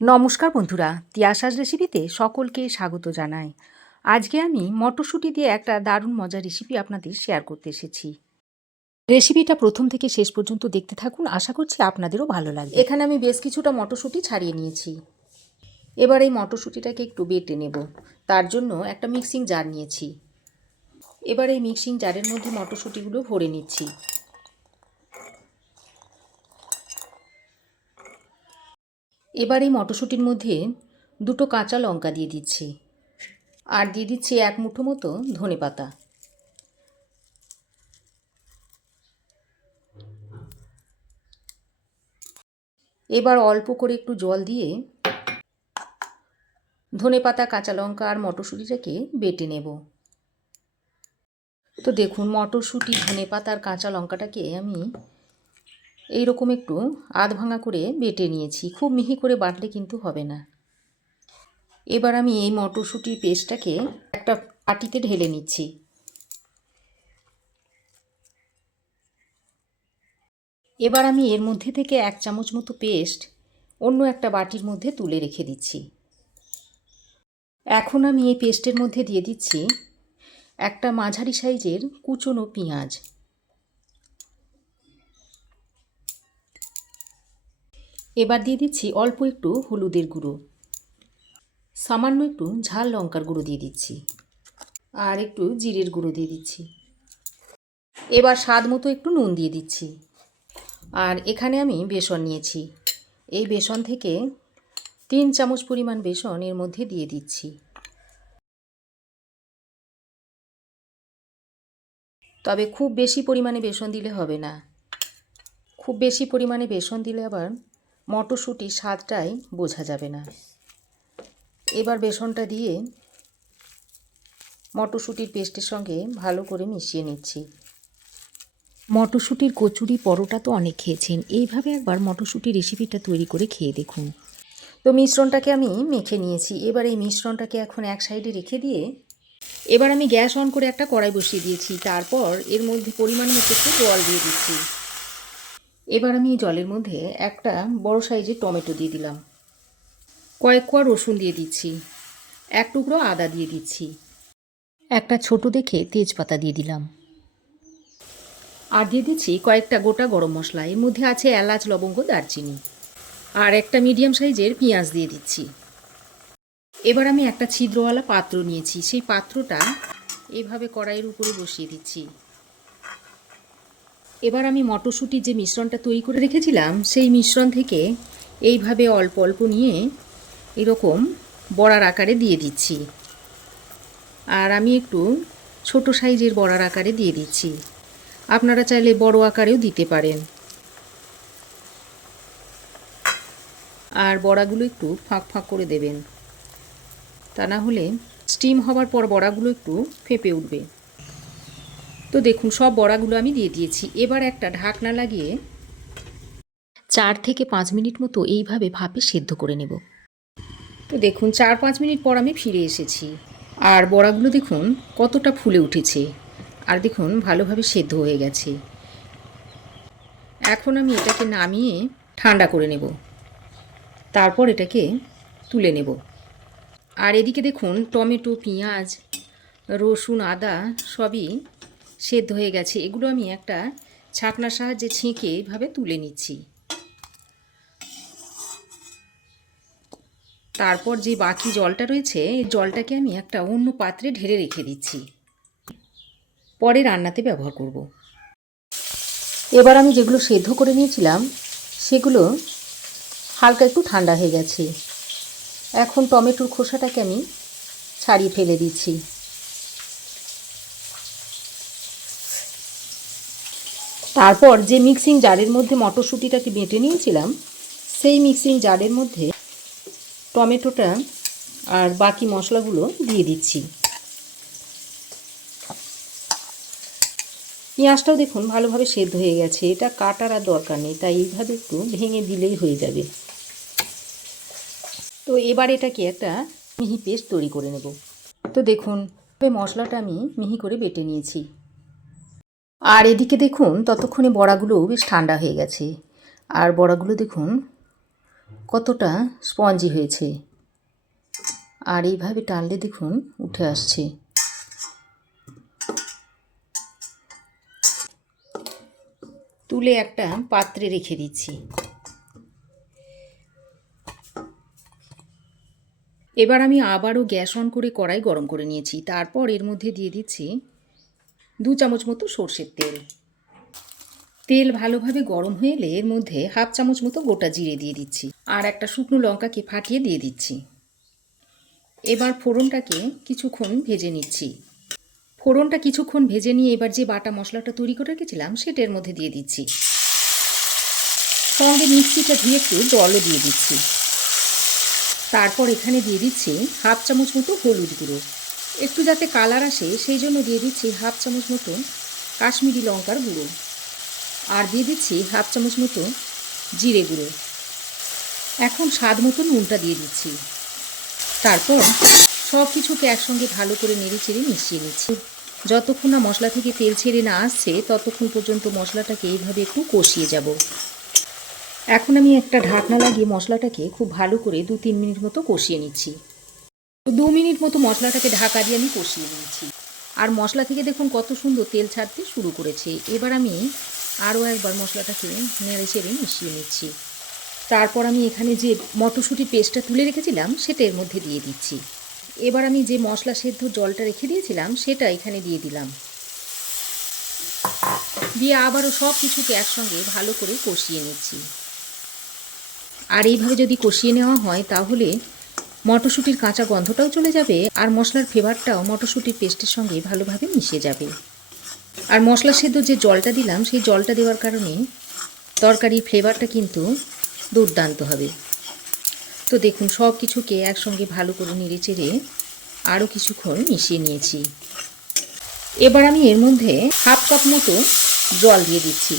নমস্কার বন্ধুরা, তিয়াশাস রেসিপিতে সকলকে স্বাগত জানাই। আজকে আমি মটরশুঁটি দিয়ে একটা দারুণ মজার রেসিপি আপনাদের শেয়ার করতে এসেছি। রেসিপিটা প্রথম থেকে শেষ পর্যন্ত দেখতে থাকুন, আশা করছি আপনাদেরও ভালো লাগবে। এখানে আমি বেশ কিছুটা মটরশুঁটি ছাড়িয়ে নিয়েছি। এবার এই মটরশুঁটিটাকে একটু বেটে নেব। তার জন্য একটা মিক্সিং জার নিয়েছি। এবার এই মিক্সিং জারের মধ্যে মটরশুঁটিগুলো ভরে নিচ্ছি। এবার এই মটরশুঁটির মধ্যে দুটো কাঁচা লঙ্কা দিয়ে দিচ্ছি, আর দিয়ে দিচ্ছি এক মুঠো মতো ধনেপাতা। এবার অল্প করে একটু জল দিয়ে ধনেপাতা, কাঁচা লঙ্কা আর মটরশুঁটিটাকে বেটে নেব। তো দেখুন, মটরশুঁটি, ধনেপাতা আর কাঁচা লঙ্কাটাকে আমি এইরকম একটু আধ ভাঙা করে বেটে নিয়েছি। খুব মিহি করে বাটলে কিন্তু হবে না। এবার আমি এই মটরশুঁটির পেস্টটাকে একটা বাটিতে ঢেলে নিচ্ছি। এবার আমি এর মধ্যে থেকে 1 চামচ মতো পেস্ট অন্য একটা বাটির মধ্যে তুলে রেখে দিচ্ছি। এখন আমি এই পেস্টের মধ্যে দিয়ে দিচ্ছি একটা মাঝারি সাইজের কুচনো পেঁয়াজ। এবার দিয়ে দিচ্ছি অল্প একটু হলুদের গুঁড়ো, সামান্য একটু ঝাল লঙ্কার গুঁড়ো দিয়ে দিচ্ছি, আর একটু জিরের গুঁড়ো দিয়ে দিচ্ছি। এবার স্বাদ মতো একটু নুন দিয়ে দিচ্ছি। আর এখানে আমি বেসন নিয়েছি। এই বেসন থেকে 3 চামচ পরিমাণ বেসন এর মধ্যে দিয়ে দিচ্ছি। তবে খুব বেশি পরিমাণে বেসন দিলে হবে না। খুব বেশি পরিমাণে বেসন দিলে আবার মটরশুঁটির স্বাদটাই বোঝা যাবে না। এবার বেসনটা দিয়ে মটরশুঁটির পেস্টের সঙ্গে ভালো করে মিশিয়ে নিচ্ছি। মটরশুঁটির কচুরি, পরোটা তো অনেক খেয়েছেন, এইভাবে একবার মটরশুঁটির রেসিপিটা তৈরি করে খেয়ে দেখুন। তো মিশ্রণটাকে আমি মেখে নিয়েছি। এবার এই মিশ্রণটাকে এখন এক সাইডে রেখে দিয়ে এবার আমি গ্যাস অন করে একটা কড়াই বসিয়ে দিয়েছি। তারপর এর মধ্যে পরিমাণ মতো একটু জল দিয়ে দিচ্ছি। এবার আমি এই জলের মধ্যে একটা বড় সাইজের টমেটো দিয়ে দিলাম, কয়েক কোয়া রসুন দিয়ে দিচ্ছি, এক টুকরো আদা দিয়ে দিচ্ছি, একটা ছোট দেখে তেজপাতা দিয়ে দিলাম, আর দিয়ে দিচ্ছি কয়েকটা গোটা গরম মশলা। এর মধ্যে আছে এলাচ, লবঙ্গ, দারচিনি, আর একটা মিডিয়াম সাইজের পেঁয়াজ দিয়ে দিচ্ছি। এবার আমি একটা ছিদ্রওয়ালা পাত্র নিয়েছি। সেই পাত্রটা এইভাবে কড়াইয়ের উপরে বসিয়ে দিচ্ছি। এবার আমি মটরশুঁটির যে মিশ্রণটা তৈরি করে রেখেছিলাম সেই মিশ্রণ থেকে এইভাবে অল্প অল্প নিয়ে এরকম বড়ার আকারে দিয়ে দিচ্ছি। আর আমি একটু ছোট সাইজের বড়ার আকারে দিয়ে দিচ্ছি। আপনারা চাইলে বড় আকারেও দিতে পারেন। আর বড়াগুলো একটু ফাঁক ফাঁক করে দেবেন, তা না হলে স্টিম হওয়ার পর বড়াগুলো একটু ফেঁপে উঠবে। তো দেখুন, সব বড়াগুলো আমি দিয়ে দিয়েছি। এবার একটা ঢাকনা লাগিয়ে 4 থেকে 5 মিনিট মতো এইভাবে ভাপে সেদ্ধ করে নেব। তো দেখুন, 4-5 মিনিট পর আমি ফিরে এসেছি। আর বড়াগুলো দেখুন কতটা ফুলে উঠেছে, আর দেখুন ভালোভাবে সেদ্ধ হয়ে গেছে। এখন আমি এটাকে নামিয়ে ঠান্ডা করে নেব, তারপর এটাকে তুলে নেব। আর এদিকে দেখুন টমেটো, পেঁয়াজ, রসুন, আদা সবই সেদ্ধ হয়ে গেছে। এগুলো আমি একটা ছাঁকনার সাহায্যে ছেঁকে এইভাবে তুলে নিচ্ছি। তারপর যে বাকি জলটা রয়েছে এই জলটাকে আমি একটা অন্য পাত্রে ঢেলে রেখে দিচ্ছি, পরে রান্নাতে ব্যবহার করব। এবার আমি যেগুলো সেদ্ধ করে নিয়েছিলাম সেগুলো হালকা একটু ঠান্ডা হয়ে গেছে। এখন টমেটোর খোসাটাকে আমি ছাড়িয়ে ফেলে দিচ্ছি। তারপর যে মিক্সিং জারের মধ্যে মটরশুঁটিটাকে বেটে নিয়েছিলাম সেই মিক্সিং জারের মধ্যে টমেটোটা আর বাকি মশলাগুলো দিয়ে দিচ্ছি। পেঁয়াজটাও দেখুন ভালোভাবে সেদ্ধ হয়ে গেছে। এটা কাটার আর দরকার নেই, তাই এইভাবে একটু ভেঙে দিলেই হয়ে যাবে। তো এবার এটাকে একটা মিহি পেস্ট তৈরি করে নেব। তো দেখুন মশলাটা আমি মিহি করে বেটে নিয়েছি। আর এদিকে দেখুন ততক্ষণে বড়াগুলো বেশ ঠান্ডা হয়ে গেছে। আর বড়াগুলো দেখুন কতটা স্পঞ্জি হয়েছে। আর এইভাবে টানলে দেখুন উঠে আসছে। তুলে একটা পাত্রে রেখে দিচ্ছি। এবার আমি আবারও গ্যাস অন করে কড়াই গরম করে নিয়েছি। তারপর এর মধ্যে দিয়ে দিচ্ছি 2 চামচ মতো সর্ষের তেল। তেল ভালোভাবে গরম হয়ে এলে এর মধ্যে 1/2 চামচ মতো গোটা জিরে দিয়ে দিচ্ছি। আর একটা শুকনো লঙ্কাকে ফাটিয়ে দিয়ে দিচ্ছি। এবার ফোড়নটাকে কিছুক্ষণ ভেজে নিচ্ছি। ফোড়নটা কিছুক্ষণ ভেজে নিয়ে এবার যে বাটা মশলাটা তৈরি করে রেখেছিলাম সেটা এর মধ্যে দিয়ে দিচ্ছি। সঙ্গে মিক্সিটা ধুয়ে একটু জলও দিয়ে দিচ্ছি। তারপর এখানে দিয়ে দিচ্ছি 1/2 চামচ মতো হলুদ গুঁড়ো। একটু যাতে কালার আসে সেই জন্য দিয়ে দিচ্ছি 1/2 চামচ মতো কাশ্মীরি লঙ্কার গুঁড়ো। আর দিয়ে দিচ্ছি 1/2 চামচ মতো জিরে গুঁড়ো। এখন স্বাদ মতো নুনটা দিয়ে দিচ্ছি। তারপর সব কিছুকে একসঙ্গে ভালো করে নেড়েচেড়ে মিশিয়ে নিচ্ছি। যতক্ষণ না মশলা থেকে তেল ছেড়ে না আসছে ততক্ষণ পর্যন্ত মশলাটাকে এইভাবে একটু কষিয়ে যাব। এখন আমি একটা ঢাকনা লাগিয়ে মশলাটাকে খুব ভালো করে 2-3 মিনিট মতো কষিয়ে নিচ্ছি। 2 মিনিট মতো মশলাটাকে ঢাকা দিয়ে আমি কষিয়ে নিচ্ছি। আর মশলা থেকে দেখুন কত সুন্দর তেল ছাড়তে শুরু করেছে। এবার আমি আরও একবার মশলাটাকে নেড়ে চেড়ে মিশিয়ে নিচ্ছি। তারপর আমি এখানে যে মটরশুঁটির পেস্টটা তুলে রেখেছিলাম সেটা এর মধ্যে দিয়ে দিচ্ছি। এবার আমি যে মশলা সেদ্ধ জলটা রেখে দিয়েছিলাম সেটা এখানে দিয়ে দিলাম। দিয়ে আবারও সব কিছুকে একসঙ্গে ভালো করে কষিয়ে নিচ্ছি। আর এইভাবে যদি কষিয়ে নেওয়া হয় তাহলে মটরশুঁটির কাঁচা গন্ধটাও চলে যাবে আর মশলার ফ্লেভারটাও মটরশুঁটির পেস্টের সঙ্গে ভালোভাবে মিশে যাবে। আর মশলা সেদ্ধ যে জলটা দিলাম সেই জলটা দেওয়ার কারণে তরকারির ফ্লেভারটা কিন্তু দুর্দান্ত হবে। তো দেখুন সব কিছুকে একসঙ্গে ভালো করে নেড়েচেড়ে আরও কিছুক্ষণ মিশিয়ে নিয়েছি। এবার আমি এর মধ্যে 1/2 কাপ মতো জল দিয়ে দিচ্ছি।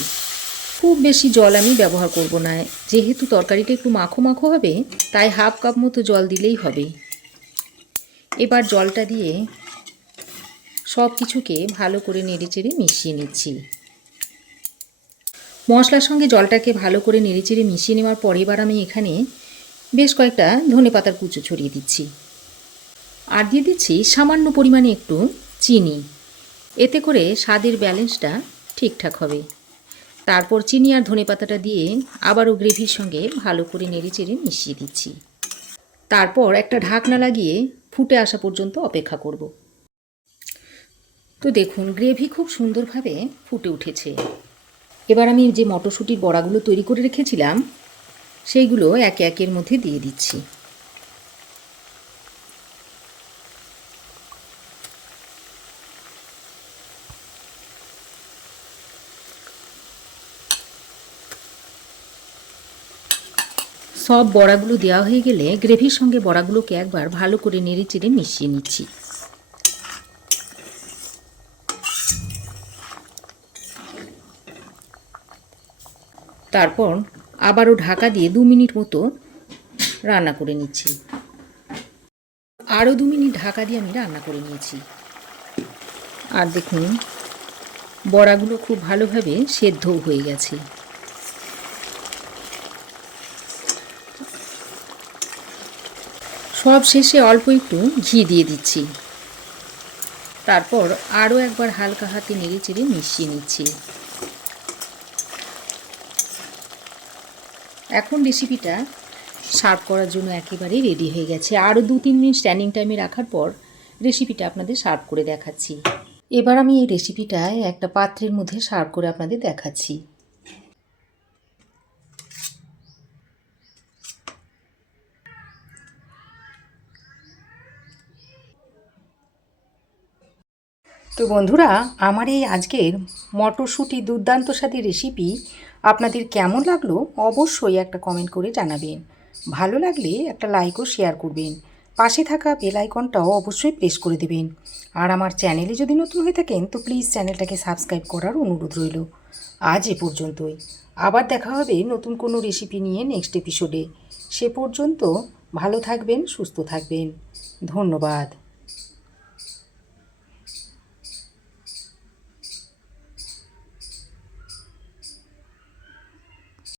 খুব বেশি জল আমি ব্যবহার করব না, যেহেতু তরকারিটা একটু মাখো মাখো হবে তাই 1/2 কাপ মতো জল দিলেই হবে। এবার জলটা দিয়ে সব কিছুকে ভালো করে নেড়েচেড়ে মিশিয়ে নিচ্ছি। মশলার সঙ্গে জলটাকে ভালো করে নেড়েচেড়ে মিশিয়ে নেওয়ার পর এবার আমি এখানে বেশ কয়েকটা ধনেপাতার কুচো ছড়িয়ে দিচ্ছি। আর দিয়ে দিচ্ছি সামান্য পরিমাণে একটু চিনি। এতে করে স্বাদের ব্যালেন্সটা ঠিকঠাক হবে। তারপর চিনি আর ধনেপাতাটা দিয়ে আবারও গ্রেভির সঙ্গে ভালো করে নেড়েচেড়ে মিশিয়ে দিচ্ছি। তারপর একটা ঢাকনা লাগিয়ে ফুটে আসা পর্যন্ত অপেক্ষা করব। তো দেখুন গ্রেভি খুব সুন্দরভাবে ফুটে উঠেছে। এবার আমি যে মটরশুঁটির বড়াগুলো তৈরি করে রেখেছিলাম সেইগুলো একে একের মধ্যে দিয়ে দিচ্ছি। সব বড়াগুলো দেওয়া হয়ে গেলে গ্রেভির সঙ্গে বড়াগুলোকে একবার ভালো করে নেড়েচেড়ে মিশিয়ে নিচ্ছি। তারপর আবারও ঢাকা দিয়ে 2 মিনিট মতো রান্না করে নিচ্ছি। আরও 2 মিনিট ঢাকা দিয়ে আমি রান্না করে নিয়েছি। আর দেখুন বড়াগুলো খুব ভালোভাবে সেদ্ধও হয়ে গেছে। সব শেষে অল্প একটু ঘি দিয়ে দিচ্ছি। তারপর আরও একবার হালকা হাতে নেড়েচেড়ে মিশিয়ে নিচ্ছি। এখন রেসিপিটা সার্ভ করার জন্য একেবারেই রেডি হয়ে গেছে। আরও 2-3 মিনিট স্ট্যান্ডিং টাইমে রাখার পর রেসিপিটা আপনাদের সার্ভ করে দেখাচ্ছি। এবার আমি এই রেসিপিটায় একটা পাত্রের মধ্যে সার্ভ করে আপনাদের দেখাচ্ছি। তো বন্ধুরা, আমার এই আজকের মটরশুঁটি দুর্দান্ত স্বাদের রেসিপি আপনাদের কেমন লাগলো অবশ্যই একটা কমেন্ট করে জানাবেন। ভালো লাগলে একটা লাইক ও শেয়ার করবেন। পাশে থাকা বেল আইকনটাও অবশ্যই প্রেস করে দেবেন। আর আমার চ্যানেলে যদি নতুন হয়ে থাকেন তো প্লিজ চ্যানেলটাকে সাবস্ক্রাইব করার অনুরোধ রইল। আজ এ পর্যন্তই। আবার দেখা হবে নতুন কোনো রেসিপি নিয়ে নেক্সট এপিসোডে। সে পর্যন্ত ভালো থাকবেন, সুস্থ থাকবেন। ধন্যবাদ।